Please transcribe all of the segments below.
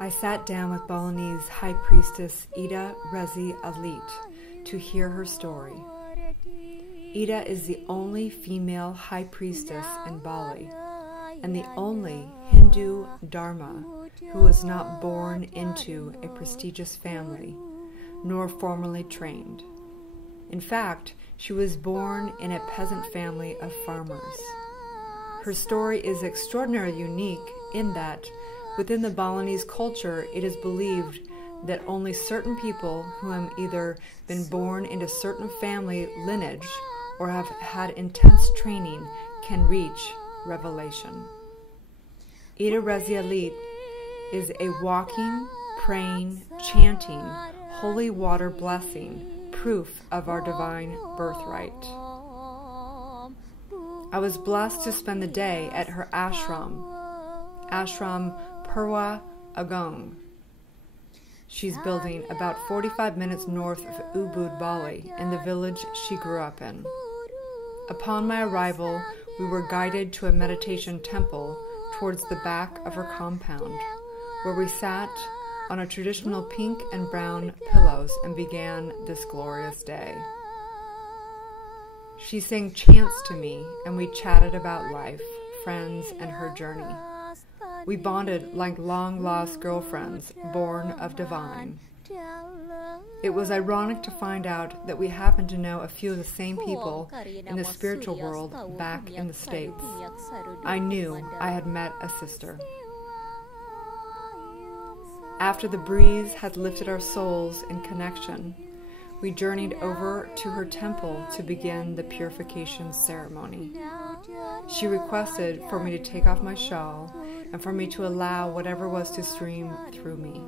I sat down with Balinese High Priestess Resi Alit to hear her story. Ida is the only female High Priestess in Bali and the only Hindu Dharma who was not born into a prestigious family nor formally trained. In fact, she was born in a peasant family of farmers. Her story is extraordinarily unique in that within the Balinese culture, it is believed that only certain people who have either been born into certain family lineage or have had intense training can reach revelation. Ida Resi Alit is a walking, praying, chanting, holy water blessing, proof of our divine birthright. I was blessed to spend the day at her ashram Purwa Agong. She's building about 45 minutes north of Ubud, Bali, in the village she grew up in. Upon my arrival, we were guided to a meditation temple towards the back of her compound, where we sat on a traditional pink and brown pillows and began this glorious day. She sang chants to me, and we chatted about life, friends, and her journey. We bonded like long-lost girlfriends, born of divine. It was ironic to find out that we happened to know a few of the same people in the spiritual world back in the States. I knew I had met a sister. After the breeze had lifted our souls in connection, we journeyed over to her temple to begin the purification ceremony. She requested for me to take off my shawl and for me to allow whatever was to stream through me.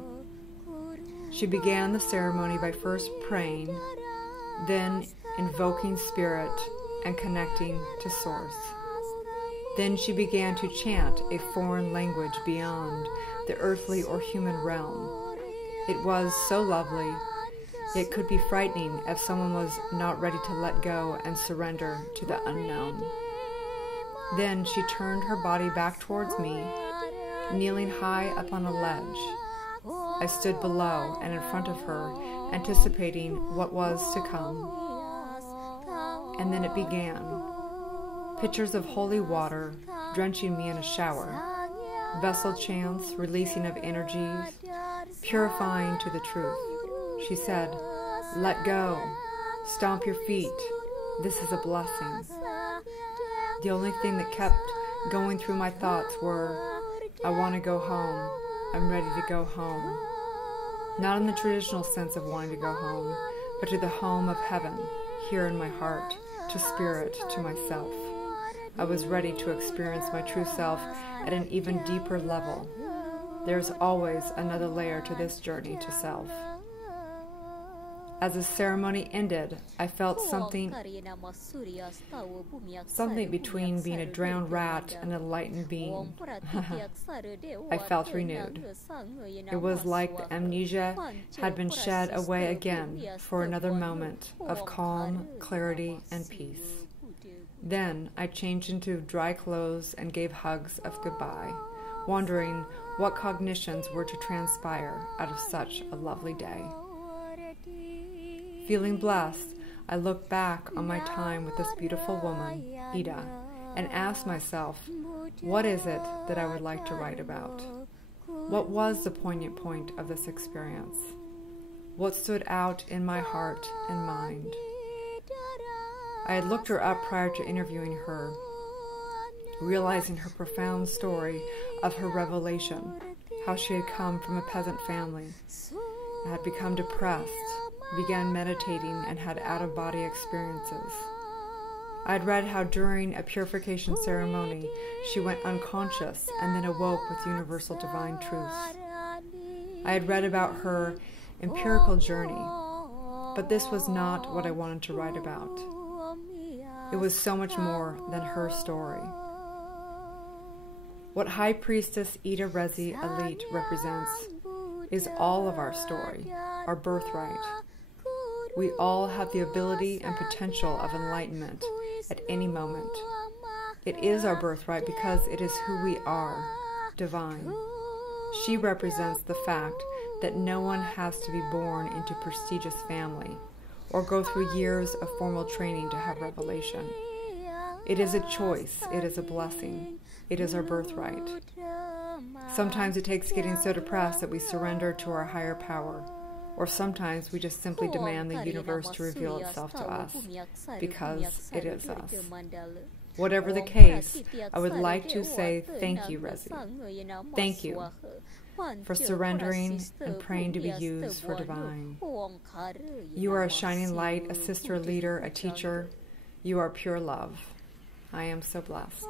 She began the ceremony by first praying, then invoking spirit and connecting to source. Then she began to chant a foreign language beyond the earthly or human realm. It was so lovely. It could be frightening if someone was not ready to let go and surrender to the unknown. Then she turned her body back towards me, kneeling high up on a ledge. I stood below and in front of her, anticipating what was to come. And then it began. Pitchers of holy water drenching me in a shower, vessel chants releasing of energies, purifying to the truth. She said, "Let go, stomp your feet, this is a blessing." The only thing that kept going through my thoughts were, I want to go home, I'm ready to go home. Not in the traditional sense of wanting to go home, but to the home of heaven, here in my heart, to spirit, to myself. I was ready to experience my true self at an even deeper level. There's always another layer to this journey to self. As the ceremony ended, I felt something between being a drowned rat and an enlightened being. I felt renewed. It was like the amnesia had been shed away again for another moment of calm, clarity, and peace. Then I changed into dry clothes and gave hugs of goodbye, wondering what cognitions were to transpire out of such a lovely day. Feeling blessed, I looked back on my time with this beautiful woman, Ida, and asked myself, what is it that I would like to write about? What was the poignant point of this experience? What stood out in my heart and mind? I had looked her up prior to interviewing her, realizing her profound story of her revelation, how she had come from a peasant family, had become depressed, began meditating, and had out-of-body experiences. I had read how during a purification ceremony she went unconscious and then awoke with universal divine truths. I had read about her empirical journey, but this was not what I wanted to write about. It was so much more than her story. What High Priestess Ida Resi Alit represents is all of our story, our birthright. We all have the ability and potential of enlightenment at any moment. It is our birthright because it is who we are, divine. She represents the fact that no one has to be born into a prestigious family or go through years of formal training to have revelation. It is a choice. It is a blessing. It is our birthright. Sometimes it takes getting so depressed that we surrender to our higher power, or sometimes we just simply demand the universe to reveal itself to us, because it is us. Whatever the case, I would like to say thank you, Resi. Thank you for surrendering and praying to be used for divine. You are a shining light, a sister, a leader, a teacher. You are pure love. I am so blessed.